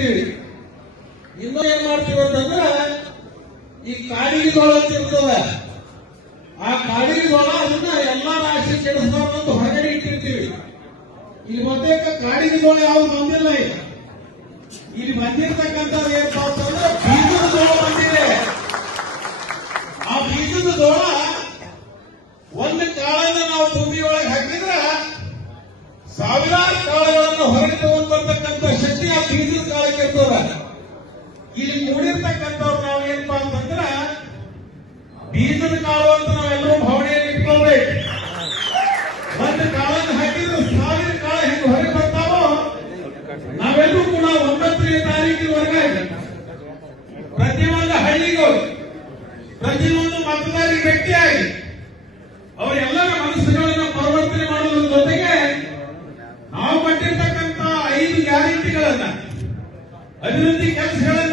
ಇಟ್ಟಿರ್ತೀವಿ. ಇನ್ನೂ ಏನ್ ಮಾಡ್ತೀವಿ ಅಂತಂದ್ರೆ ಈ ಕಾಡಿಗೆ ಜೋಳ ಅಂತ ಇರ್ತದ, ಆ ಕಾಡಿಗೆ ಜೋಳ ಅದನ್ನ ಎಲ್ಲಾ ರಾಶಿ ಕೆಡಿಸಬಾರ್ದು ಅಂತ ಹೊರಗಡೆ ಇಟ್ಟಿರ್ತೀವಿ. ಇಲ್ಲಿ ಬಹುತೇಕ ಕಾಡಿಗೆ ಜೋಳ ಯಾವ್ದು ಬಂದಿಲ್ಲ. ಇಲ್ಲಿ ಬಂದಿರ್ತಕ್ಕಂಥದ್ದು ಏನಪ್ಪಾ ಅಂತಂದ್ರೆ ಬೀಜದ ಜೋಳ ಬಂದಿದೆ. ಆ ಬೀಜದ ಜೋಳ ಒಂದು ಕಾಳನ್ನ ನಾವು ತುಂಬಿ ಒಳಗೆ ಹಾಕಿದ್ರ ಸಾವಿರಾರು ಕಾಳುಗಳನ್ನು ಹೊರಗೆ ತಗೊಂಡ್ ಬರ್ತಕ್ಕಂಥ ಶಕ್ತಿ ಆ ಬೀಜದ ಕಾಳಕ್ಕೆ ಇರ್ತದ. ಇಲ್ಲಿ ಮೂಡಿರ್ತಕ್ಕಂಥವ್ರು ನಾವು ಏನಪ್ಪಾ ಅಂತಂದ್ರ ಬೀಜದ ಕಾಳು ಅಂತ ನಾವೆಲ್ಲರೂ ಭಾವನೆಯನ್ನು ಇಟ್ಕೊಳ್ಬೇಕು. ಒಂದು ಕಾಳನ್ನು ಹಾಕಿದ್ರೆ 1000 ಕಾಳು ಹೆಂಗ್ ಹೊರಗೆ ಬರ್ತಾವೋ ನಾವೆಲ್ಲರೂ ಕೂಡ 9ನೇ ತಾರೀಕಿನವರೆಗೆ ಪ್ರತಿಯೊಂದು ಹಳ್ಳಿಗೂ ಪ್ರತಿಯೊಂದು ಮತದಾರರಿಗೆ ಭೇಟಿಯಾಗಿ ಅವರೆಲ್ಲರ ಮನಸ್ಸುಗಳನ್ನು ಪರಿವರ್ತನೆ ಮಾಡುವುದರ ಜೊತೆಗೆ ನಾವು ಕೊಟ್ಟಿರ್ತಕ್ಕಂಥ 5 ಗ್ಯಾರಂಟಿಗಳನ್ನ ಅಭಿವೃದ್ಧಿ ಕೆಲಸಗಳನ್ನ